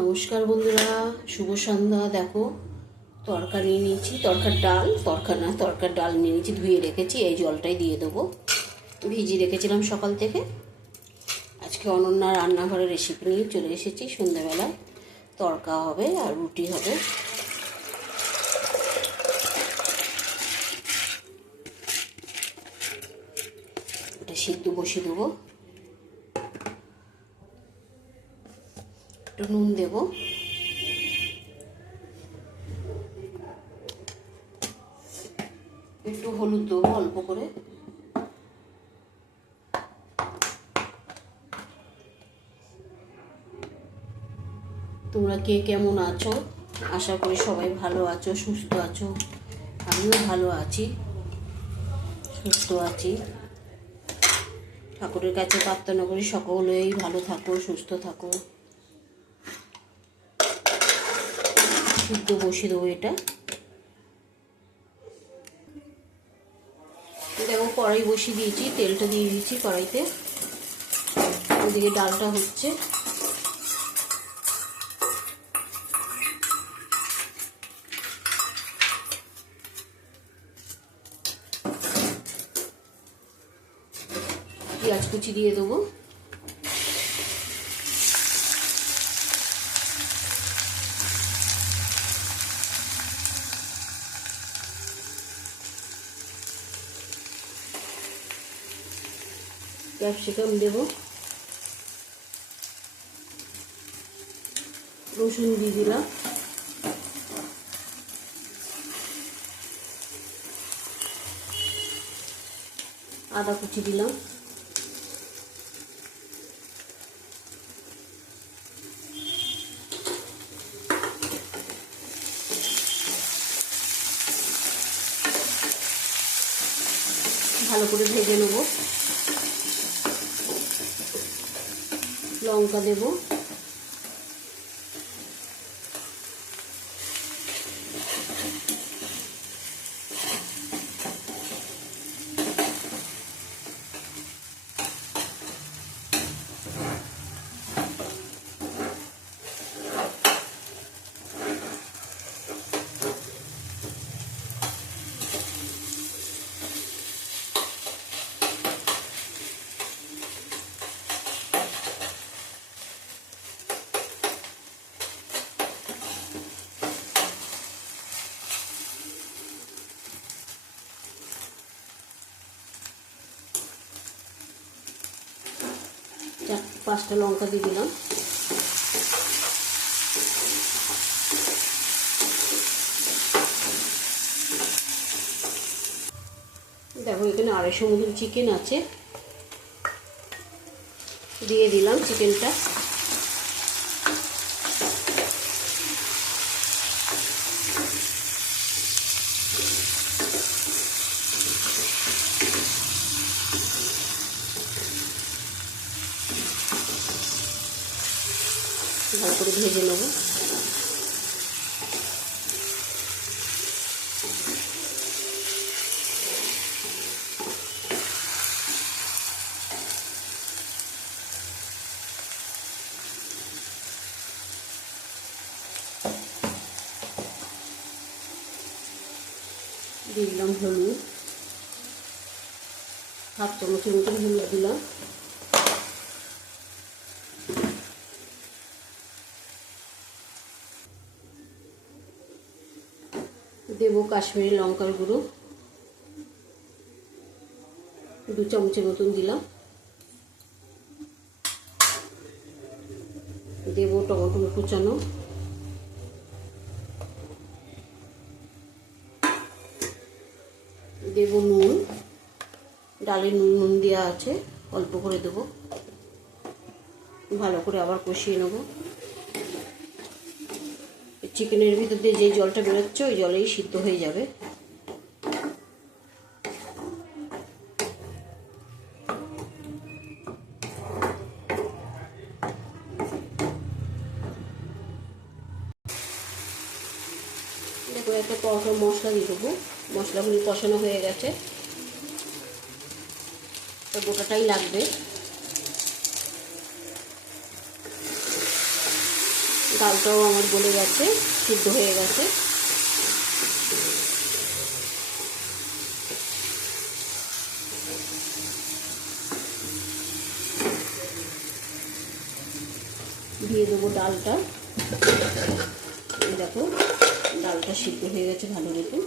নমস্কার বন্ধুরা, শুভ সন্ধ্যা। দেখো তরকারি নিয়ে নিয়েছি, তরকার ডাল নিয়ে নিয়েছি, ধুয়ে রেখেছি। এই জলটাই দিয়ে দেবো, ভিজিয়ে রেখেছিলাম সকাল থেকে। আজকে অনন্যা রান্নাঘরের রেসিপি নিয়ে চলে এসেছি। সন্ধ্যাবেলায় তরকা হবে আর রুটি হবে। এটা সিদ্ধ বসিয়ে দেবো, একটু নুন দেবো, একটু হলুদ দেবো অল্প করে। তোমরা কে কেমন আছো? আশা করি সবাই ভালো আছো, সুস্থ আছো। আমিও ভালো আছি, সুস্থ আছি। ঠাকুরের কাছে প্রার্থনা করি সকলেই ভালো থাকো, সুস্থ থাকো। সিদ্ধ বসিয়ে দেবো এটা। দেখো কড়াই বসিয়ে দিয়েছি, তেলটা দিয়ে দিয়েছি কড়াইতে। ওদিকে ডালটা হচ্ছে। পেঁয়াজ কুচি দিয়ে দেবো। ক্যাপসিকাম দেব, রসুন দিয়ে দিলাম, আদা কুচি দিলাম, ভালো করে ভেজে নেব। লঙ্কা দেব, পাঁচটা লঙ্কা দিয়ে দিলাম। দেখো এখানে 250 মতন চিকেন আছে, দিয়ে দিলাম চিকেনটা। ভালো করে ভেজে নেব। দিয়ে দিলাম হলুদ, 1/2 চামচের মতন হলুদ দিলাম। দেবো কাশ্মীরি লঙ্কার গুঁড়ো, 2 চামচের মতন দিলাম। দেবো টমেটো কুচানো, দেবো নুন, ডালে নুন দেওয়া আছে, অল্প করে দেবো। ভালো করে আবার কষিয়ে নেব। চিকেনের ভিতর দিয়ে যে জলটা বেরোচ্ছে ওই জলেই সিদ্ধ হয়ে যাবে। দেখো একটা তরকারি মশলা দিয়ে দেবো। মশলাগুলি কষানো হয়ে গেছে, তো গোটাটাই লাগবে। ডালটাও আমার গলে গেছে, সিদ্ধ হয়ে গেছে। দিয়ে দেবো ডালটা। দেখো ডালটা সিদ্ধ হয়ে গেছে ভালো মতো।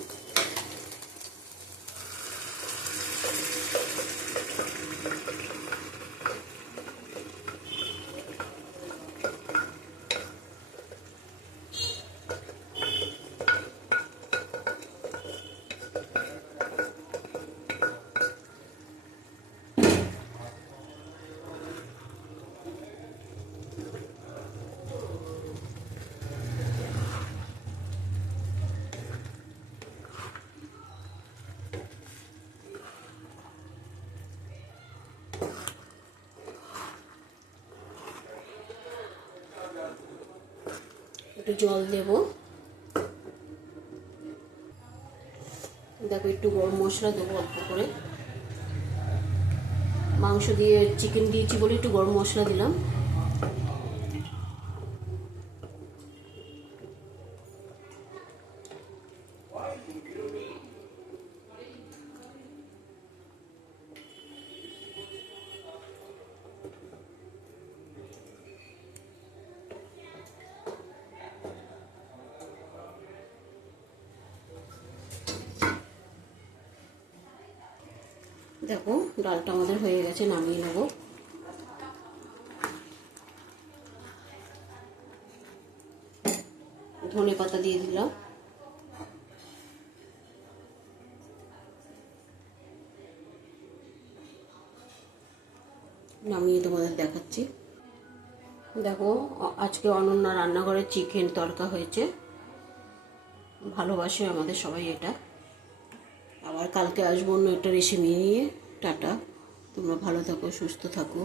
একটু জল দেব। দেখো একটু গরম মশলা দেবো অল্প করে। মাংস দিয়ে চিকেন দিয়েছি বলে একটু গরম মশলা দিলাম। দেখো ডালটা আমাদের হয়ে গেছে, নামিয়ে নেব। ধনে পাতা দিয়ে দিলাম। নামিয়ে তোমাদের দেখাচ্ছি। দেখো আজকে অনন্যা রান্নাঘরে চিকেন তড়কা হয়েছে। ভালোবাসে আমাদের সবাই এটা। আবার কালকে আসবো অন্য একটা রেসিপি নিয়ে। টাটা, তোমরা ভালো থাকো, সুস্থ থাকো।